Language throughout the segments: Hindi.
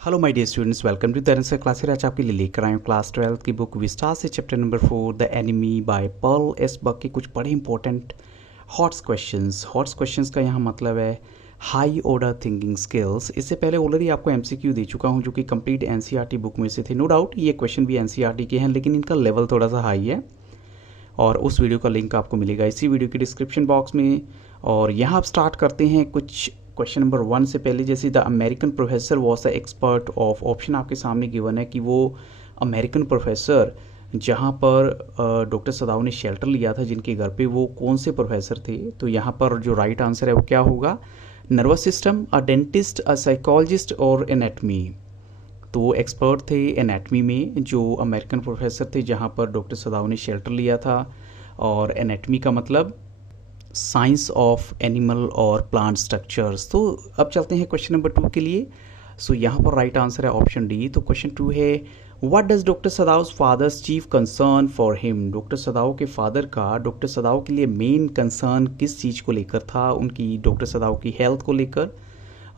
Hello my dear students, welcome to Taran sir classes. आज आपके लिए लेकर आए हूँ क्लास 12 की बुक विस्टार से chapter number 4 the enemy by Pearl S Buck के कुछ बड़े important HOTS questions. HOTS questions का यहाँ मतलब है हाई ऑर्डर थिंकिंग स्किल्स। इससे पहले ऑलरेडी आपको एमसीक्यू दे चुका हूँ जो कि कंप्लीट एनसीईआरटी बुक में से थे। नो डाउट ये क्वेश्चन भी एनसीईआरटी के हैं, लेकिन इनका लेवल थोड़ा सा हाई है और उस वीडियो का लिंक आपको मिलेगा इसी वीडियो के डिस्क्रिप्शन बॉक्स में। और यहाँ आप स्टार्ट करते हैं कुछ क्वेश्चन नंबर 1 से पहले। जैसे the American professor was the expert of, option आपके सामने गिवन है कि वो अमेरिकन प्रोफेसर जहाँ पर डॉक्टर सदाव ने शेल्टर लिया था जिनके घर पे, वो कौन से प्रोफेसर थे। तो यहाँ पर जो राइट आंसर है वो क्या होगा, nervous system, a dentist, a psychologist और एनेटमी। तो वो एक्सपर्ट थे एनेटमी में, जो अमेरिकन प्रोफेसर थे जहाँ पर डॉक्टर सदाव ने शेल्टर लिया था। और एनेटमी का मतलब साइंस ऑफ एनिमल और प्लांट स्ट्रक्चर्स। तो अब चलते हैं क्वेश्चन नंबर 2 के लिए। सो यहाँ पर राइट आंसर है ऑप्शन डी। तो क्वेश्चन 2 है what does doctor Sadao's father's chief concern for him. Doctor Sadao के फादर का डॉक्टर सदाव के लिए मेन कंसर्न किस चीज़ को लेकर था, उनकी डॉक्टर सदाव की हेल्थ को लेकर,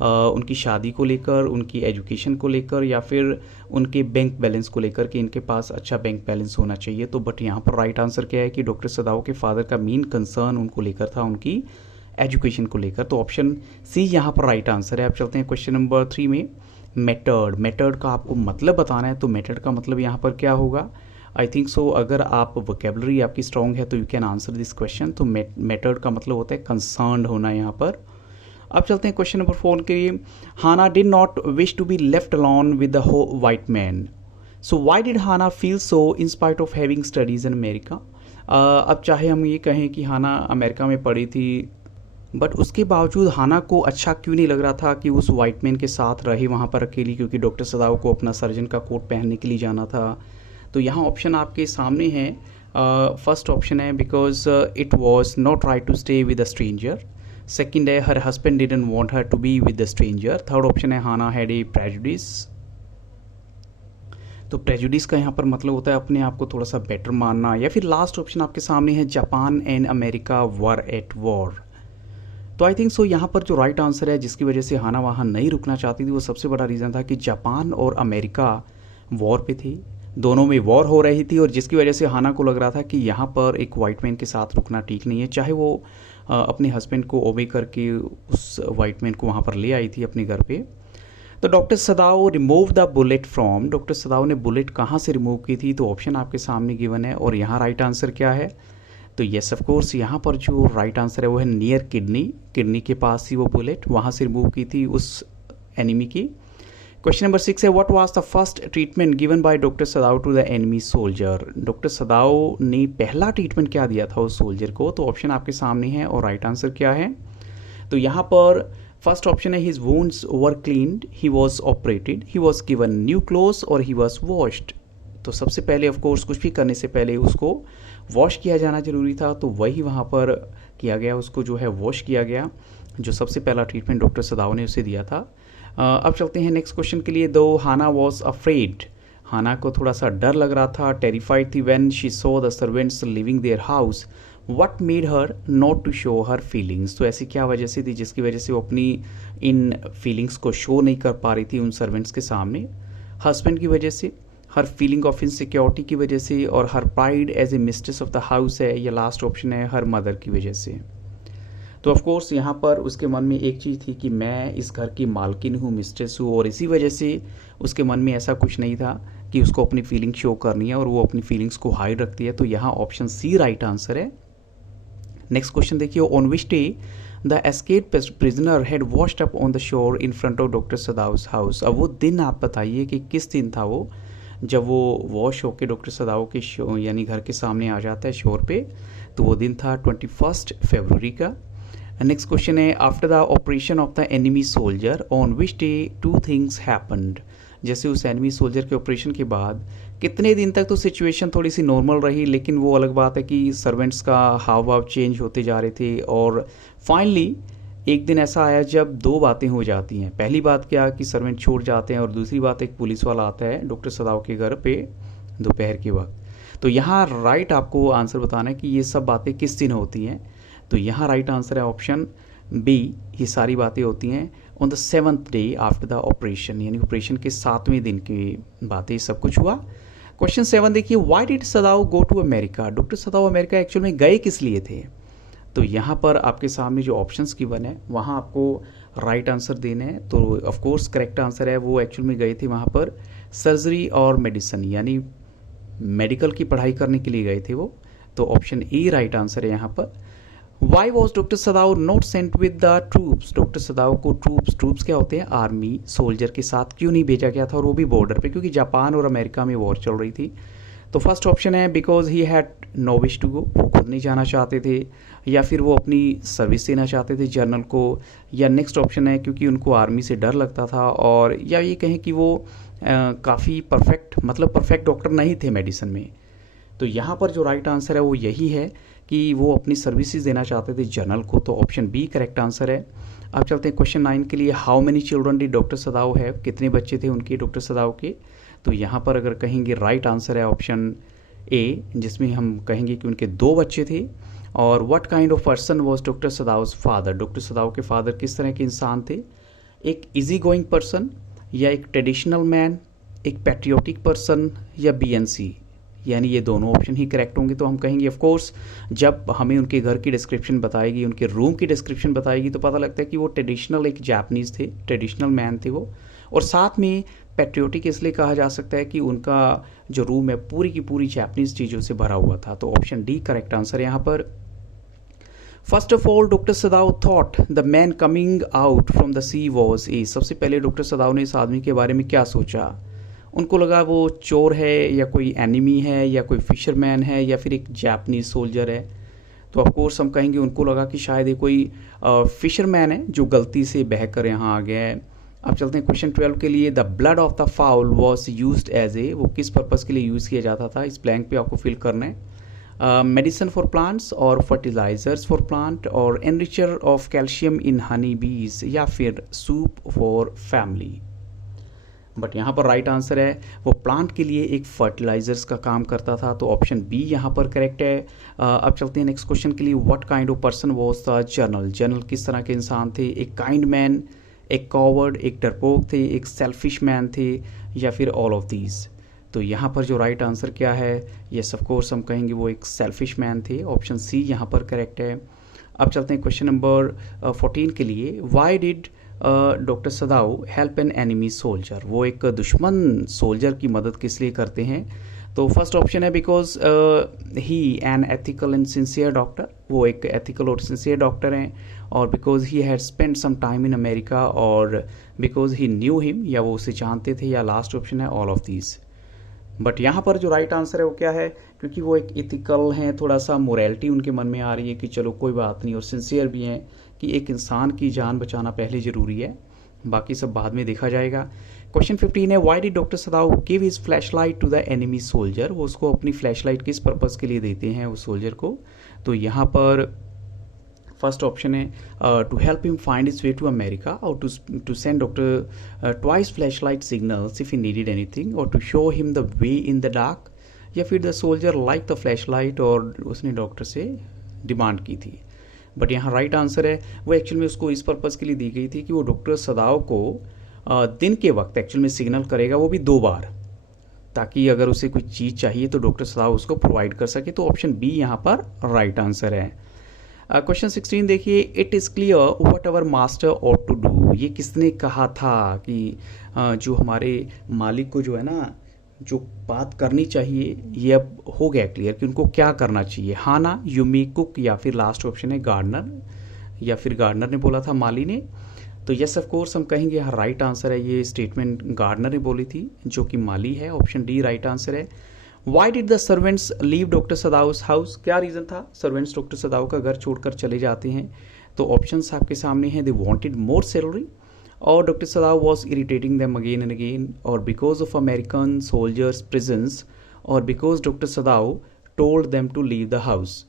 उनकी शादी को लेकर, उनकी एजुकेशन को लेकर, या फिर उनके बैंक बैलेंस को लेकर कि इनके पास अच्छा बैंक बैलेंस होना चाहिए। तो बट यहाँ पर राइट आंसर क्या है कि डॉक्टर सदाव के फादर का मेन कंसर्न उनको लेकर था, उनकी एजुकेशन को लेकर। तो ऑप्शन सी यहाँ पर राइट आंसर है। अब चलते हैं क्वेश्चन नंबर 3 में। मेथड, मेथड का आपको मतलब बताना है। तो मेथड का मतलब यहाँ पर क्या होगा, आई थिंक सो अगर आप वोकेबलरी आपकी स्ट्रॉन्ग है तो you can answer this question. तो मेथड का मतलब होता है कंसर्न्ड होना यहाँ पर। अब चलते हैं क्वेश्चन नंबर 4 के लिए। Hana did not wish to be left alone with the white man, so why did Hana feel so in spite of having studies in America. अब चाहे हम ये कहें कि हाना अमेरिका में पढ़ी थी, बट उसके बावजूद हाना को अच्छा क्यों नहीं लग रहा था कि उस वाइट मैन के साथ रहे वहाँ पर अकेली, क्योंकि डॉक्टर सदाव को अपना सर्जन का कोट पहनने के लिए जाना था। तो यहाँ ऑप्शन आपके सामने है। फर्स्ट ऑप्शन है because it was not right to stay with a stranger. Second है her husband didn't want her to be with the stranger. Third option है हाना हैड ए प्रेजुडिस। तो प्रेजुडिस का यहाँ पर मतलब होता है अपने आप को थोड़ा सा बेटर मानना। या फिर लास्ट ऑप्शन आपके सामने है Japan and America were at war. तो आई थिंक सो यहाँ पर जो राइट आंसर है जिसकी वजह से हाना वहाँ नहीं रुकना चाहती थी, वो सबसे बड़ा रीज़न था कि जापान और अमेरिका वॉर पे थी, दोनों में वॉर हो रही थी, और जिसकी वजह से हाना को लग रहा था कि यहाँ पर एक वाइट मैन के साथ रुकना ठीक नहीं है। चाहे वो अपने हस्बैंड को ओबे करके उस वाइट मैन को वहाँ पर ले आई थी अपने घर पे। तो doctor सदाव remove the bullet from, doctor Sadao ने बुलेट कहाँ से रिमूव की थी। तो ऑप्शन आपके सामने गिवन है, और यहाँ राइट आंसर क्या है। तो येस ऑफ कोर्स यहाँ पर जो राइट आंसर है वो है नियर किडनी, किडनी के पास ही वो बुलेट वहाँ से रिमूव की थी उस एनिमी की। क्वेश्चन नंबर 6 है what was the first treatment given by doctor Sadao to the enemy soldier. Doctor Sadao ने पहला ट्रीटमेंट क्या दिया था उस सोल्जर को। तो ऑप्शन आपके सामने है, और राइट आंसर क्या है। तो यहाँ पर फर्स्ट ऑप्शन है his wounds were cleaned, he was operated, he was given new clothes और ही वॉज वॉश्ड। तो सबसे पहले ऑफ कोर्स कुछ भी करने से पहले उसको वॉश किया जाना जरूरी था, तो वही वहाँ पर किया गया, उसको जो है वॉश किया गया, जो सबसे पहला ट्रीटमेंट डॉक्टर सदाव ने उसे दिया था। अब चलते हैं नेक्स्ट क्वेश्चन के लिए। दो हाना वॉज अफ्रेड, हाना को थोड़ा सा डर लग रहा था, टेरिफाइड थी when she saw the servants leaving their house, what made her not to show her feelings. तो ऐसी क्या वजह से थी जिसकी वजह से वो अपनी इन फीलिंग्स को शो नहीं कर पा रही थी उन सर्वेंट्स के सामने। हस्बैंड की वजह से, हर फीलिंग ऑफ इनसिक्योरिटी की वजह से, और her pride as a mistress of the house है, या लास्ट ऑप्शन है हर मदर की वजह से। तो ऑफ कोर्स यहाँ पर उसके मन में एक चीज़ थी कि मैं इस घर की मालकिन हूँ, मिस्ट्रेस हूँ, और इसी वजह से उसके मन में ऐसा कुछ नहीं था कि उसको अपनी फीलिंग शो करनी है, और वो अपनी फीलिंग्स को हाइड रखती है। तो यहाँ ऑप्शन सी राइट आंसर है। नेक्स्ट क्वेश्चन देखिए। On which day the escape prisoner had washed up on the shore in front of doctor Sadao's house. अब वो दिन आप बताइए कि किस दिन था वो जब वो वॉश होकर डॉक्टर सदाव के शो यानी घर के सामने आ जाता है शोर पे। तो वो दिन था 21 फरवरी का। नेक्स्ट क्वेश्चन है after the operation of the enemy soldier on which day two things happened. जैसे उस एनिमी सोल्जर के ऑपरेशन के बाद कितने दिन तक तो सिचुएशन थोड़ी सी नॉर्मल रही, लेकिन वो अलग बात है कि सर्वेंट्स का हाव भाव चेंज होते जा रहे थे, और फाइनली एक दिन ऐसा आया जब दो बातें हो जाती हैं। पहली बात क्या कि सर्वेंट छोड़ जाते हैं, और दूसरी बात एक पुलिस वाला आता है डॉक्टर सदाव के घर पे दोपहर के वक्त। तो यहाँ राइट आपको आंसर बताना है कि ये सब बातें किस दिन होती हैं। तो यहाँ राइट आंसर है ऑप्शन बी, ये सारी बातें होती हैं on the 7th day after the operation, यानी ऑपरेशन के 7वें दिन की बात है, सब कुछ हुआ। क्वेश्चन 7 देखिए, why did Sadao go to America? Doctor Sadao America actual में गए किस लिए थे? तो यहाँ पर आपके सामने जो ऑप्शंस गिवन है वहाँ आपको राइट आंसर देने हैं। तो ऑफ कोर्स करेक्ट आंसर है वो एक्चुअल में गए थे वहाँ पर सर्जरी और मेडिसिन, यानी मेडिकल की पढ़ाई करने के लिए गए थे वो। तो ऑप्शन ए राइट आंसर है यहाँ पर। Why was doctor सदाव not sent with the troops? Doctor सदाव को ट्रूप्स क्या होते हैं, आर्मी सोल्जर के साथ क्यों नहीं भेजा गया था, और वो भी बॉर्डर पे, क्योंकि जापान और अमेरिका में वॉर चल रही थी। तो फर्स्ट ऑप्शन है because he had no wish to go, वो खुद नहीं जाना चाहते थे, या फिर वो अपनी सर्विस देना चाहते थे जनरल को, या नेक्स्ट ऑप्शन है क्योंकि उनको आर्मी से डर लगता था, और या ये कहें कि वो काफ़ी परफेक्ट डॉक्टर नहीं थे मेडिसिन में। तो यहाँ पर जो राइट आंसर है वो यही है कि वो अपनी सर्विसेज देना चाहते थे जनरल को। तो ऑप्शन बी करेक्ट आंसर है। अब चलते हैं क्वेश्चन 9 के लिए। How many children did doctor सदाव है? कितने बच्चे थे उनके, डॉक्टर सदाव के? तो यहाँ पर अगर कहेंगे राइट आंसर है ऑप्शन ए, जिसमें हम कहेंगे कि उनके 2 बच्चे थे। और what kind of person was doctor Sadao's father? Doctor Sadao के फादर किस तरह के इंसान थे? एक इजी गोइंग पर्सन, या एक ट्रेडिशनल मैन, एक पैट्रियोटिक पर्सन, या बीएनसी? यानी ये दोनों ऑप्शन ही करेक्ट होंगे। तो हम कहेंगे ऑफ कोर्स जब हमें उनके घर की डिस्क्रिप्शन बताएगी, उनके रूम की डिस्क्रिप्शन बताएगी, तो पता लगता है कि वो ट्रेडिशनल एक जापानीज़ थे, ट्रेडिशनल मैन थे वो। और साथ में पैट्रियोटिक इसलिए कहा जा सकता है कि उनका जो रूम है पूरी की पूरी जापानीज़ चीज़ों से भरा हुआ था। तो ऑप्शन डी करेक्ट आंसर है यहाँ पर। First of all doctor Sadao thought the man coming out from the sea was a. सबसे पहले डॉक्टर सदाव ने इस आदमी के बारे में क्या सोचा? उनको लगा वो चोर है, या कोई एनिमी है, या कोई फिशरमैन है, या फिर एक जापानीज सोल्जर है? तो ऑफ कोर्स हम कहेंगे उनको लगा कि शायद ये कोई फिशरमैन है जो गलती से बहकर यहाँ आ गया है। अब चलते हैं क्वेश्चन 12 के लिए। The blood of the fowl was used as a, वो किस पर्पज़ के लिए यूज़ किया जाता था? इस ब्लैंक पे आपको फिल करना है। मेडिसिन फॉर प्लांट्स, और फर्टिलाइजर्स फॉर प्लांट, और एनरिचर ऑफ कैल्शियम इन हनी बीज, या फिर सूप फॉर फैमिली? बट यहाँ पर राइट आंसर है वो प्लांट के लिए एक फर्टिलाइजर्स का काम करता था। तो ऑप्शन बी यहाँ पर करेक्ट है। अब चलते हैं नेक्स्ट क्वेश्चन के लिए। What kind of person was the journal? Journal किस तरह के इंसान थे? एक काइंड मैन, एक कॉवर्ड, एक डरपोक थे, एक सेल्फिश मैन थे, या फिर ऑल ऑफ दीज? तो यहाँ पर जो राइट आंसर क्या है, येस ऑफ कोर्स हम कहेंगे वो एक सेल्फिश मैन थे। ऑप्शन सी यहाँ पर करेक्ट है। अब चलते हैं क्वेश्चन नंबर 14 के लिए। Y did doctor सदाव help an enemy soldier? वो एक दुश्मन सोल्जर की मदद किस लिए करते हैं? तो फर्स्ट ऑप्शन है because he an ethical and sincere doctor, वो एक एथिकल और सिंसियर डॉक्टर हैं, और because he had spend some time in America, और बिकॉज ही न्यू हिम, या वो उसे जानते थे, या लास्ट ऑप्शन है ऑल ऑफ दीज? बट यहाँ पर जो राइट आंसर है वो क्या है, क्योंकि वो एक इथिकल हैं, थोड़ा सा मोरालिटी उनके मन में आ रही है कि चलो कोई बात नहीं, और सिंसियर भी हैं कि एक इंसान की जान बचाना पहले ज़रूरी है, बाकी सब बाद में देखा जाएगा। क्वेश्चन 15 है। Why did doctor Sadao give his flashlight to the enemy soldier? वो उसको अपनी फ्लैश लाइट किस पर्पज़ के लिए देते हैं उस सोल्जर को? तो यहाँ पर फर्स्ट ऑप्शन है to help him find his way to America, और to send doctor twice flash light signals if he needed anything, और to show him the way in the dark, या फिर the soldier like the flash light, और उसने डॉक्टर से डिमांड की थी। बट यहाँ राइट आंसर है वो एक्चुअल में उसको इस पर्पज़ के लिए दी गई थी कि वो डॉक्टर सदाव को दिन के वक्त एक्चुअल में सिग्नल करेगा, वो भी 2 बार, ताकि अगर उसे कोई चीज़ चाहिए तो डॉक्टर सदाव उसको प्रोवाइड कर सके। तो ऑप्शन बी यहाँ पर राइट आंसर है। क्वेश्चन 16 देखिए। It is clear what our master ought to do? ये किसने कहा था कि जो हमारे मालिक को जो है ना जो बात करनी चाहिए, ये अब हो गया क्लियर कि उनको क्या करना चाहिए? हाना, यूमी, कुक, या फिर लास्ट ऑप्शन है गार्डनर, या फिर गार्डनर ने बोला था माली ने? तो यस ऑफ कोर्स हम कहेंगे यहाँ राइट आंसर है, ये स्टेटमेंट गार्डनर ने बोली थी जो कि माली है। ऑप्शन डी राइट आंसर है। Why did the servants leave doctor Sadao's house? क्या रीज़न था सर्वेंट्स डॉक्टर सदाव का घर छोड़कर चले जाते हैं? तो ऑप्शंस आपके सामने हैं। दे वांटेड मोर सैलरी, और doctor Sadao was irritating them again and again, और because of American soldiers prisons, और because doctor Sadao told them to leave the house.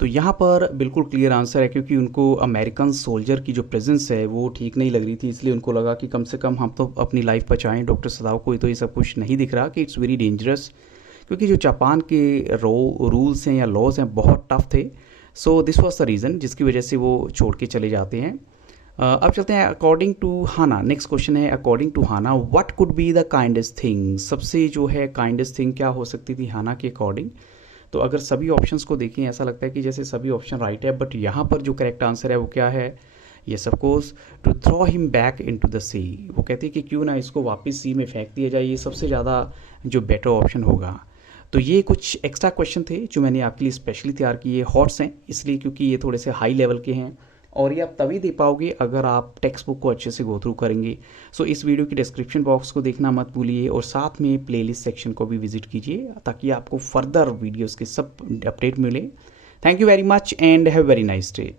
तो यहाँ पर बिल्कुल क्लियर आंसर है, क्योंकि उनको अमेरिकन सोल्जर की जो प्रेजेंस है वो ठीक नहीं लग रही थी, इसलिए उनको लगा कि कम से कम हम तो अपनी लाइफ बचाएं। डॉक्टर सदाव को तो ये सब कुछ नहीं दिख रहा कि इट्स वेरी डेंजरस, क्योंकि जो जापान के रूल्स हैं या लॉज हैं बहुत टफ थे। So this was the reason जिसकी वजह से वो छोड़ के चले जाते हैं। अब चलते हैं according to Hana. Next question है according to Hana what could be the kindest thing. सबसे जो है काइंडेस्ट थिंग क्या हो सकती थी हाना के अकॉर्डिंग। तो अगर सभी ऑप्शंस को देखें ऐसा लगता है कि जैसे सभी ऑप्शन राइट है, बट यहाँ पर जो करेक्ट आंसर है वो क्या है, yes of course to throw him back into the sea. वो कहते हैं कि क्यों ना इसको वापस सी में फेंक दिया जाए, ये सबसे ज़्यादा जो बेटर ऑप्शन होगा। तो ये कुछ एक्स्ट्रा क्वेश्चन थे जो मैंने आपके लिए स्पेशली तैयार किए। हॉट्स हैं इसलिए क्योंकि ये थोड़े से हाई लेवल के हैं, और ये आप तभी दे पाओगे अगर आप टेक्स्ट बुक को अच्छे से गो थ्रू करेंगे। सो इस वीडियो की डिस्क्रिप्शन बॉक्स को देखना मत भूलिए, और साथ में प्लेलिस्ट सेक्शन को भी विजिट कीजिए ताकि आपको फर्दर वीडियोस के सब अपडेट मिले। Thank you very much and have very nice day.